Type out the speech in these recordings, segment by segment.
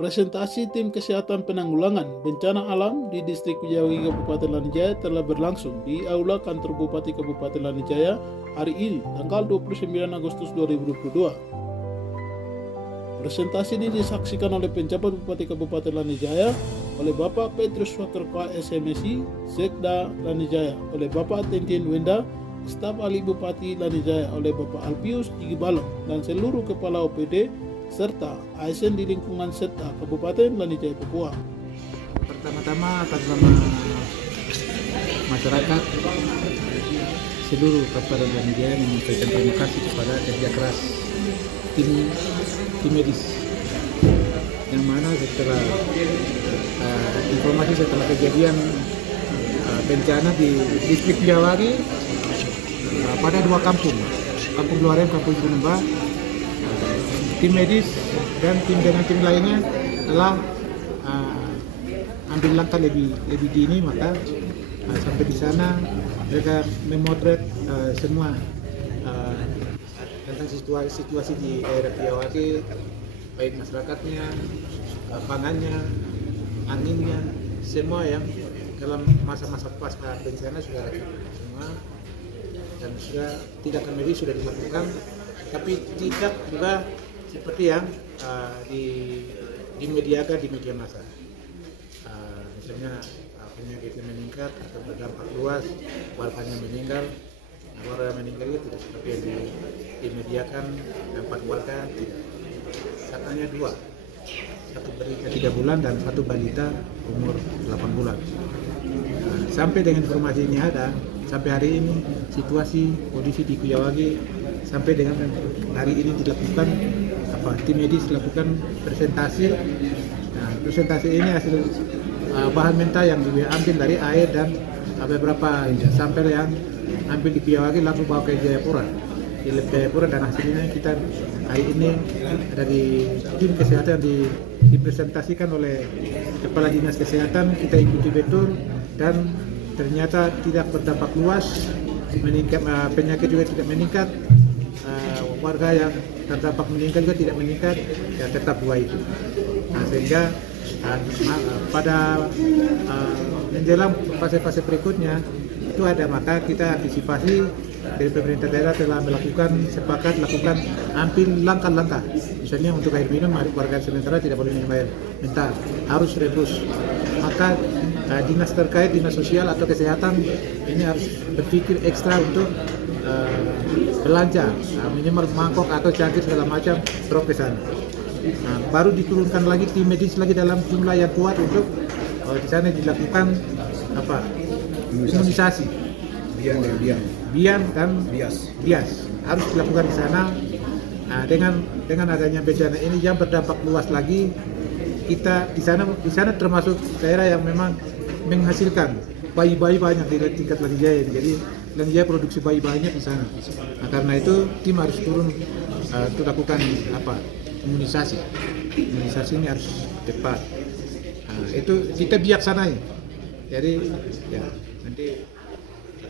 Presentasi tim kesehatan penanggulangan bencana alam di distrik Kujawi Kabupaten Lanijaya telah berlangsung di Aula Kantor Bupati Kabupaten Lanijaya hari ini, tanggal 29 Agustus 2022. Presentasi ini disaksikan oleh penjabat Bupati Kabupaten Lanijaya, oleh Bapak Petrus Wakerpa SMSI, Sekda Lanijaya, oleh Bapak Tentien Wenda, staf ahli Bupati Lanijaya, oleh Bapak Alpius Jigibalong, dan seluruh kepala OPD, serta ASN di lingkungan serta Kabupaten Lanijaya, Papua. Pertama-tama atas nama masyarakat seluruh Kabupaten Lanijaya menyampaikan terima kasih kepada kerja keras tim medis, yang mana setelah informasi setelah kejadian bencana di distrik Jawagi pada dua kampung Luarem, Kampung Gunumba, tim medis dan tim lainnya telah ambil langkah lebih dini, maka sampai di sana mereka memotret semua tentang situasi di daerah Piawaki, baik masyarakatnya, pangannya, anginnya, semua yang dalam masa-masa pasca bencana sudah ada semua, dan sudah tindakan medis sudah dilakukan, tapi tidak juga seperti yang dimediakan di media massa. Misalnya penyakitnya meningkat atau berdampak luas, warganya meninggal. Warga meninggal itu tidak seperti yang dimediakan, dampak warga tidak. Katanya dua, satu balita 3 bulan dan satu balita umur 8 bulan. Sampai dengan informasi ini ada, sampai hari ini situasi kondisi di Kujawagi sampai dengan hari ini dilakukan tim medis lakukan presentasi. Nah, presentasi ini hasil bahan mentah yang diambil dari air dan beberapa sampel yang ambil di Piawagi langsung bawa ke Jayapura. Di Jayapura, dan hasilnya kita hari ini dari tim kesehatan dipresentasikan oleh Kepala Dinas Kesehatan, kita ikuti betul dan ternyata tidak berdampak luas, meningkat, penyakit juga tidak meningkat, warga yang terdampak meninggal juga tidak meningkat, ya tetap dua itu. Nah, sehingga pada menjelang fase-fase berikutnya itu ada, maka kita antisipasi dari pemerintah daerah telah sepakat lakukan ambil langkah-langkah. Misalnya untuk air minum, warga sementara tidak boleh minum air mentah, harus rebus. Maka dinas terkait, dinas sosial atau kesehatan ini harus berpikir ekstra untuk belanja minimal mangkok atau cangkir segala macam drop ke sana. Nah, baru diturunkan lagi tim medis lagi dalam jumlah yang kuat untuk di sana dilakukan imunisasi. Bias harus dilakukan di sana. Nah, dengan adanya bencana ini yang berdampak luas lagi, kita di sana termasuk daerah yang memang menghasilkan bayi-bayi banyak di tingkat Lanijaya. Jadi Lanijaya produksi bayi banyak di sana. Nah, karena itu tim harus turun untuk lakukan imunisasi. Imunisasi ini harus cepat. Nah, itu kita bijaksanai. Jadi ya nanti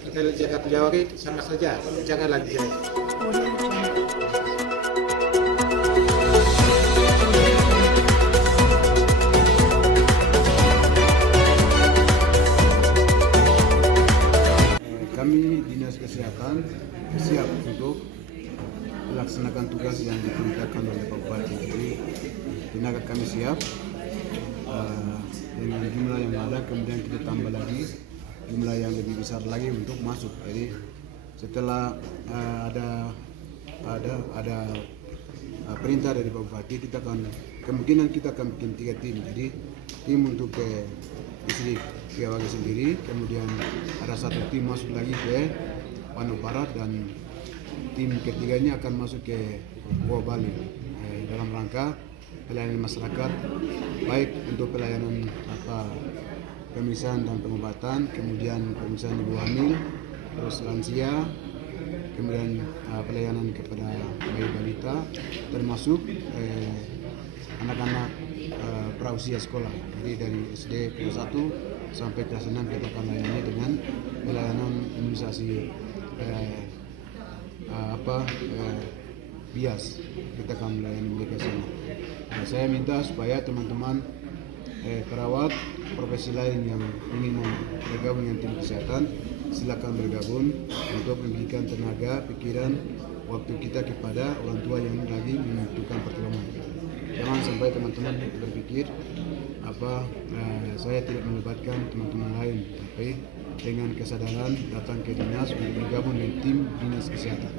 kita jaga Piawaki sama saja, jaga Lanijaya. Kami Dinas Kesehatan siap untuk melaksanakan tugas yang diperintahkan oleh Pak Bupati. Jadi tenaga kami siap dengan jumlah yang ada, kemudian kita tambah lagi jumlah yang lebih besar lagi untuk masuk. Jadi setelah ada perintah dari Pak Bupati, kemungkinan kita akan bikin 3 tim. Jadi tim untuk ke distrik Piawagi sendiri, kemudian ada 1 tim masuk lagi ke Panu Barat, dan tim ketiganya akan masuk ke Goa Bali dalam rangka pelayanan masyarakat, baik untuk pelayanan pemeriksaan dan pengobatan, kemudian pemeriksaan ibu hamil, terus lansia, kemudian pelayanan kepada bayi balita, termasuk anak-anak prausia sekolah. Jadi dari SD kelas 1 sampai kelas 6 kita akan layani dengan pelayanan imunisasi bias. Kita akan melayani mereka semua. saya minta supaya teman-teman perawat profesi lain yang ingin bergabung dengan tim kesehatan silakan bergabung untuk memberikan tenaga, pikiran, waktu kita kepada orang tua yang lagi membutuhkan pertolongan. Jangan sampai teman-teman berpikir saya tidak melibatkan teman-teman lain, tapi dengan kesadaran datang ke dinas untuk bergabung dengan tim dinas kesehatan.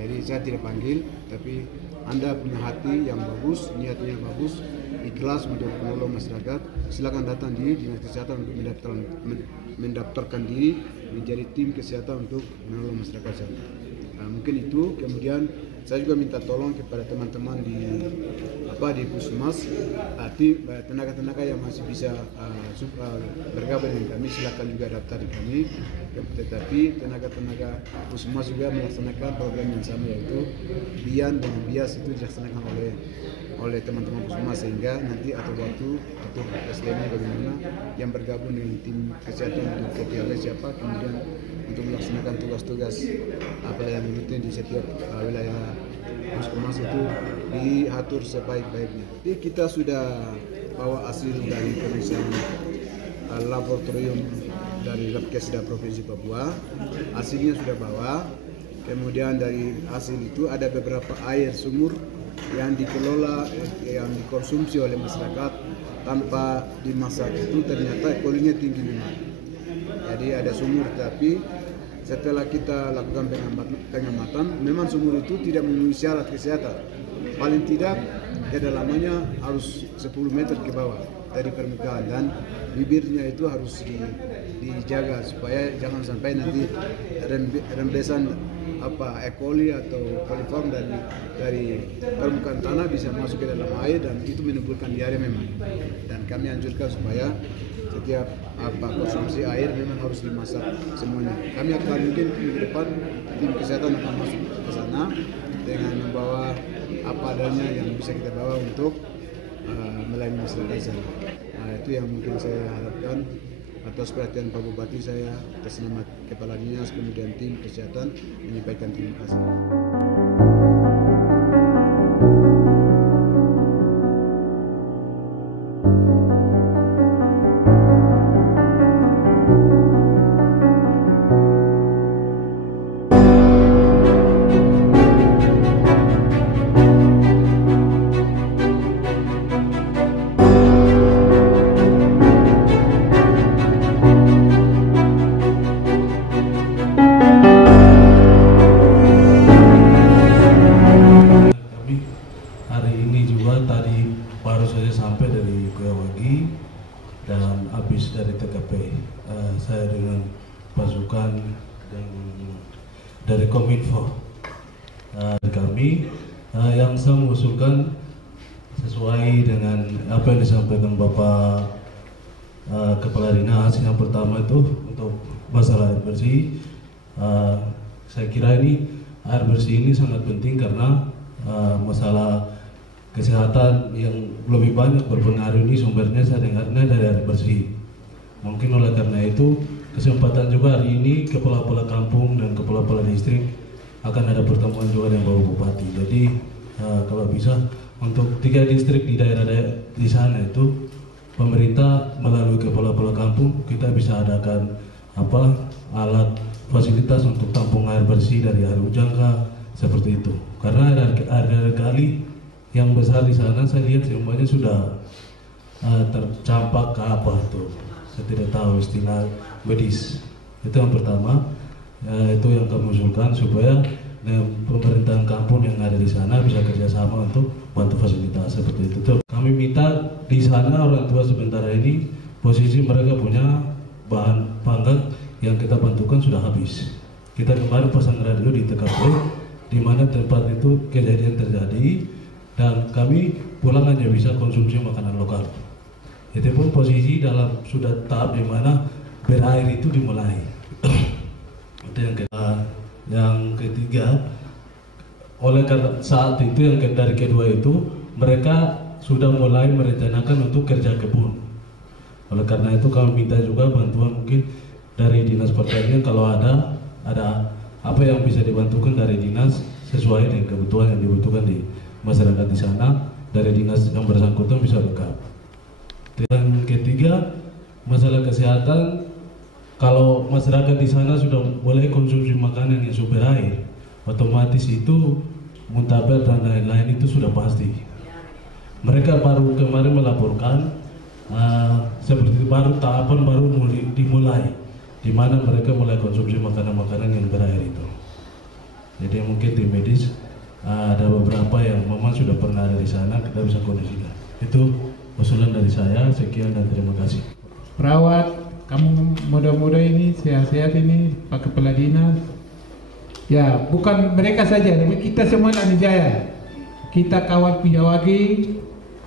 Jadi saya tidak panggil, tapi Anda punya hati yang bagus, niatnya bagus, ikhlas untuk menolong masyarakat, silakan datang di dinas kesehatan untuk mendaftarkan diri menjadi tim kesehatan untuk menolong masyarakat. Mungkin itu. Kemudian saya juga minta tolong kepada teman-teman di Puskesmas, tenaga-tenaga yang masih bisa bergabung dengan kami silakan juga daftar di kami. Tetapi tenaga-tenaga Puskesmas juga melaksanakan program yang sama, yaitu BIAN dengan BIAS itu dilaksanakan oleh teman-teman Puskesmas, sehingga nanti atur waktu atur SDM-nya bagaimana yang bergabung dengan tim kesehatan untuk KPLS siapa, kemudian untuk melaksanakan tugas-tugas yang rutin di setiap wilayah Puskesmas itu diatur sebaik-baiknya. Jadi kita sudah bawa hasil dari pemeriksaan laboratorium dari Labkesda Provinsi Papua, hasilnya sudah bawa. Kemudian dari hasil itu ada beberapa air sumur yang dikelola, yang dikonsumsi oleh masyarakat tanpa dimasak, itu ternyata E. coli-nya tinggi memang. Jadi ada sumur, tapi setelah kita lakukan pengamatan, memang sumur itu tidak memenuhi syarat kesehatan. Paling tidak kedalamannya harus 10 meter ke bawah dari permukaan, dan bibirnya itu harus dijaga supaya jangan sampai nanti rembesan E. coli atau coliform dari permukaan tanah bisa masuk ke dalam air, dan itu menimbulkan diare memang. Dan kami anjurkan supaya setiap konsumsi air memang harus dimasak semuanya. Kami akan mungkin minggu depan tim kesehatan akan masuk ke sana dengan membawa apa adanya yang bisa kita bawa untuk melayani masyarakat sana. Itu yang mungkin saya harapkan. Atas perhatian Pak Bupati, saya atas nama Kepala Dinas kemudian tim kesehatan menyampaikan terima kasih. Dan habis dari TKP, saya dengan pasukan dan dari Kominfo kami yang saya mengusulkan sesuai dengan apa yang disampaikan Bapak Kepala Dinas. Yang pertama itu untuk masalah air bersih, saya kira ini air bersih ini sangat penting karena masalah kesehatan yang lebih banyak berpengaruh ini sumbernya saya dengarnya dari air bersih. Mungkin oleh karena itu kesempatan juga hari ini kepala-kepala kampung dan kepala-kepala distrik akan ada pertemuan juga dengan Bapak Bupati. Jadi kalau bisa untuk 3 distrik di daerah di sana itu pemerintah melalui kepala-kepala kampung kita bisa adakan alat fasilitas untuk tampung air bersih dari air hujan seperti itu. Karena ada kali yang besar di sana saya lihat semuanya sudah tercampak ke apa tuh, saya tidak tahu istilah medis. Itu yang pertama, itu yang kami usulkan supaya pemerintahan kampung yang ada di sana bisa kerjasama untuk bantu fasilitas seperti itu. Tuh, kami minta di sana orang tua sementara ini posisi mereka punya bahan pangan yang kita bantukan sudah habis. Kita kemarin pasang radio di TKP di mana tempat itu kejadian terjadi, dan kami pulang hanya bisa konsumsi makanan lokal. Itu pun posisi dalam sudah tahap di mana berair itu dimulai. Itu yang ketiga, oleh karena saat itu yang dari kedua itu mereka sudah mulai merencanakan untuk kerja kebun. Oleh karena itu kami minta juga bantuan mungkin dari Dinas Pertanian kalau ada apa yang bisa dibantukan dari dinas sesuai dengan kebutuhan yang dibutuhkan di masyarakat di sana dari dinas yang bersangkutan bisa backup. Dan ketiga, masalah kesehatan, kalau masyarakat di sana sudah mulai konsumsi makanan yang sumber air, otomatis itu muntaber dan lain-lain itu sudah pasti. Mereka baru kemarin melaporkan seperti baru tahapan baru dimulai, di mana mereka mulai konsumsi makanan-makanan yang berair itu. Jadi mungkin tim medis ada beberapa yang memang sudah pernah ada di sana, kita bisa kondisikan. Itu usulan dari saya, sekian dan terima kasih. Perawat, kamu muda-muda ini, sehat-sehat ini, Pak Kepala Dinas. Ya, bukan mereka saja, tapi kita semua Lanijaya. Kita kawal Pijawagi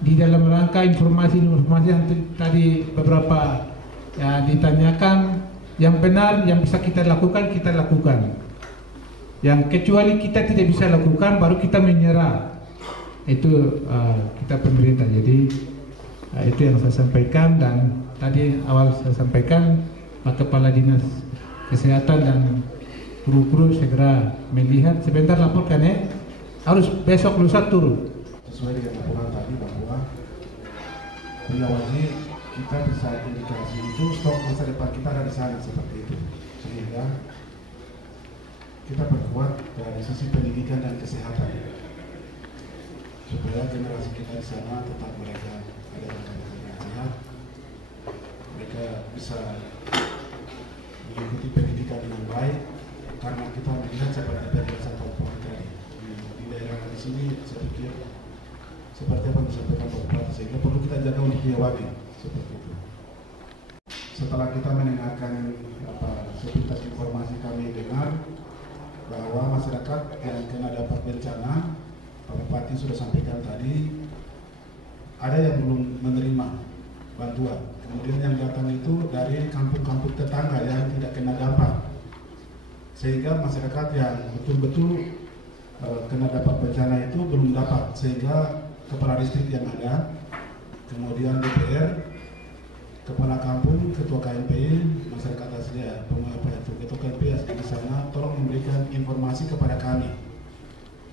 di dalam rangka informasi-informasi yang tadi beberapa ya, ditanyakan, yang benar, yang bisa kita lakukan, kita lakukan. Yang kecuali kita tidak bisa lakukan, baru kita menyerah. Itu kita pemerintah. Jadi itu yang saya sampaikan, dan tadi awal saya sampaikan Pak Kepala Dinas Kesehatan dan kru-kru segera melihat, sebentar laporkan ya, harus besok lusa turun. Sesuai dengan laporan tadi bahwa Pijawagi kita bisa indikasi itu stok masa depan kita ada di sana seperti itu, sehingga kita perkuat dari sisi pendidikan dan kesehatan supaya generasi kita di sana tetap mereka ada rekan-rekan yang sehat, mereka bisa mengikuti pendidikan dengan baik, karena kita melihat seperti penjelasan Pak Bupati tadi di daerah di sini, saya pikir seperti apa yang disampaikan Pak Bupati, sehingga perlu kita jaga untuk Pijawagi seperti itu. Setelah kita mendengarkan sepintas informasi, kami dengar bahwa masyarakat yang kena dampak bencana, Pak Bupati sudah sampaikan tadi, ada yang belum menerima bantuan. Kemudian yang datang itu dari kampung-kampung tetangga yang tidak kena dampak, sehingga masyarakat yang betul-betul kena dampak bencana itu belum dapat, sehingga kepala distrik yang ada, kemudian DPR, kepala kampung, ketua KMPI, masyarakat asli, ketua KMPI di sana, tolong memberikan informasi kepada kami,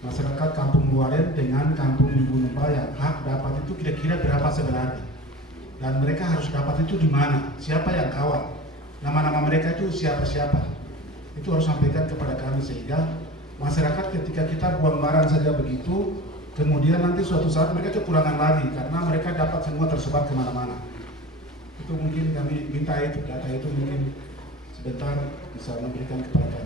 masyarakat kampung Luaren dengan kampung Minggu yang hak dapat itu kira-kira berapa sebenarnya, dan mereka harus dapat itu di mana, siapa yang kawal, nama-nama mereka itu siapa-siapa, itu harus sampaikan kepada kami, sehingga masyarakat ketika kita buang barang saja begitu, kemudian nanti suatu saat mereka kekurangan lagi karena mereka dapat semua tersebar kemana-mana. Itu mungkin kami minta itu, data itu mungkin sebentar bisa memberikan kepada kami.